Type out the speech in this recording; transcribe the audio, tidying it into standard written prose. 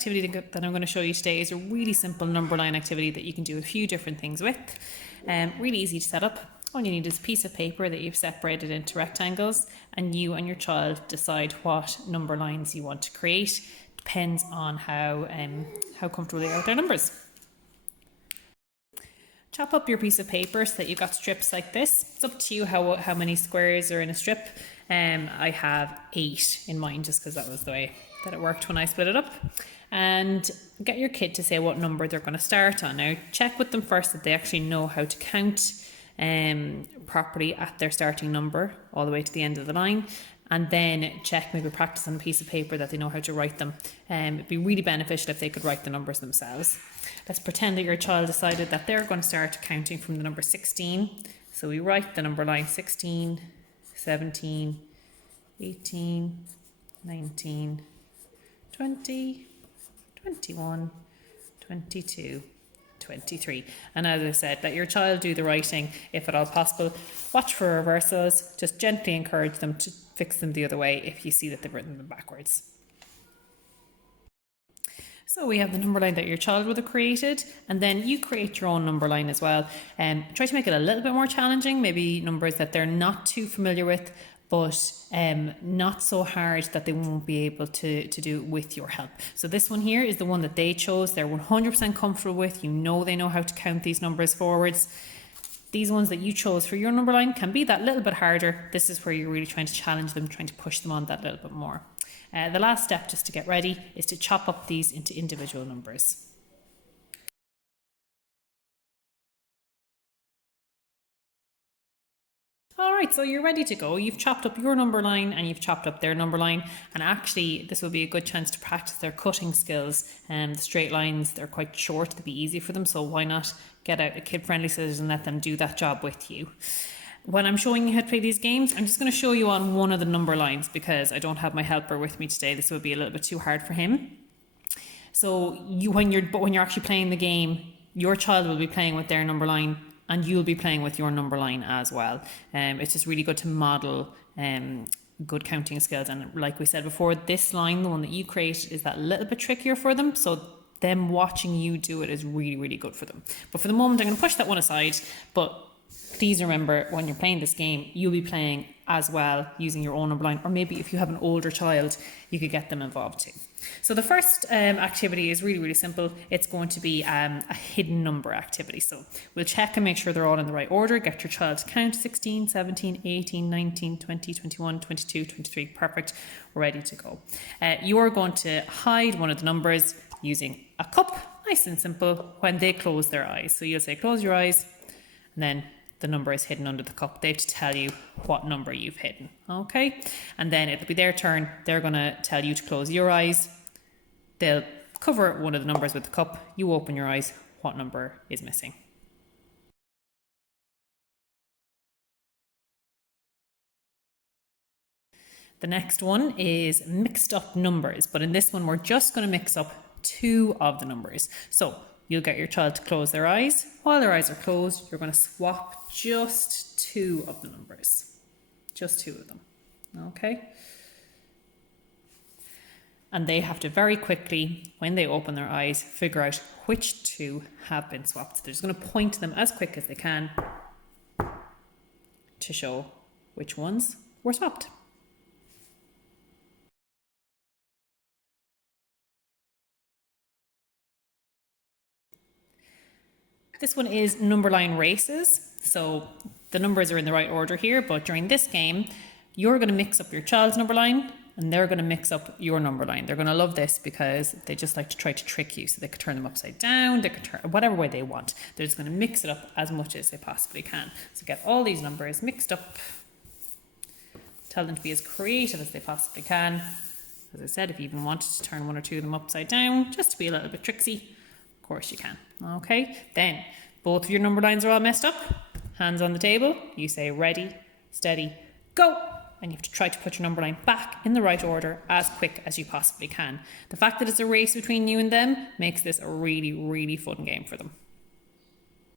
activity that I'm going to show you today is a really simple number line activity that you can do a few different things with. Really easy to set up. All you need is a piece of paper that you've separated into rectangles, and you and your child decide what number lines you want to create. Depends on how comfortable they are with their numbers. Chop up your piece of paper so that you've got strips like this. It's up to you how many squares are in a strip. I have 8 in mine just because that was the way that it worked when I split it up. And get your kid to say what number they're going to start on. Now check with them first that they actually know how to count properly at their starting number all the way to the end of the line. And then check, maybe practice on a piece of paper that they know how to write them. It'd be really beneficial if they could write the numbers themselves. Let's pretend that your child decided that they're going to start counting from the number 16. So we write the number line 16, 17, 18, 19, 20, 21, 22, 23. And as I said, let your child do the writing if at all possible. Watch for reversals. Just gently encourage them to fix them the other way if you see that they've written them backwards. So we have the number line that your child would have created, and then you create your own number line as well. Try to make it a little bit more challenging, maybe numbers that they're not too familiar with, but not so hard that they won't be able to do it with your help. So this one here is the one that they chose. They're 100% comfortable with. You know they know how to count these numbers forwards. These ones that you chose for your number line can be that little bit harder. This is where you're really trying to challenge them, trying to push them on that little bit more. The last step, just to get ready, is to chop up these into individual numbers. All right, so you're ready to go. You've chopped up your number line and you've chopped up their number line. And actually, this will be a good chance to practice their cutting skills. The straight lines, they're quite short, they'll be easy for them. So why not get out a kid-friendly scissors and let them do that job with you? When I'm showing you how to play these games, I'm just going to show you on one of the number lines because I don't have my helper with me today. This would be a little bit too hard for him. So when you're actually playing the game, your child will be playing with their number line and you'll be playing with your number line as well. It's just really good to model good counting skills. And like we said before, this line, the one that you create, is that little bit trickier for them. So them watching you do it is really, really good for them. But for the moment, I'm going to push that one aside. But please remember, when you're playing this game, you'll be playing as well using your own number line, or maybe if you have an older child, you could get them involved too. So the first activity is really, really simple. It's going to be a hidden number activity. So we'll check and make sure they're all in the right order. Get your child to count 16, 17, 18, 19, 20, 21, 22, 23. Perfect. We're ready to go. You are going to hide one of the numbers using a cup, nice and simple, when they close their eyes. So you'll say, close your eyes, and then the number is hidden under the cup. They have to tell you what number you've hidden, okay? And then it'll be their turn. They're going to tell you to close your eyes. They'll cover one of the numbers with the cup. You open your eyes. What number is missing? The next one is mixed up numbers, but in this one, we're just going to mix up 2 of the numbers. So you'll get your child to close their eyes. While their eyes are closed, you're going to swap just 2 of the numbers. Just 2 of them. Okay? And they have to very quickly, when they open their eyes, figure out which 2 have been swapped. So they're just going to point to them as quick as they can to show which ones were swapped. This one is number line races. So the numbers are in the right order here, but during this game, you're going to mix up your child's number line and they're going to mix up your number line. They're going to love this because they just like to try to trick you. So they could turn them upside down, they could turn whatever way they want. They're just going to mix it up as much as they possibly can. So get all these numbers mixed up. Tell them to be as creative as they possibly can. As I said, if you even wanted to turn 1 or 2 of them upside down, just to be a little bit tricksy, of course you can. Okay, then both of your number lines are all messed up. Hands on the table. You say ready, steady, go. And you have to try to put your number line back in the right order as quick as you possibly can. The fact that it's a race between you and them makes this a really, really fun game for them.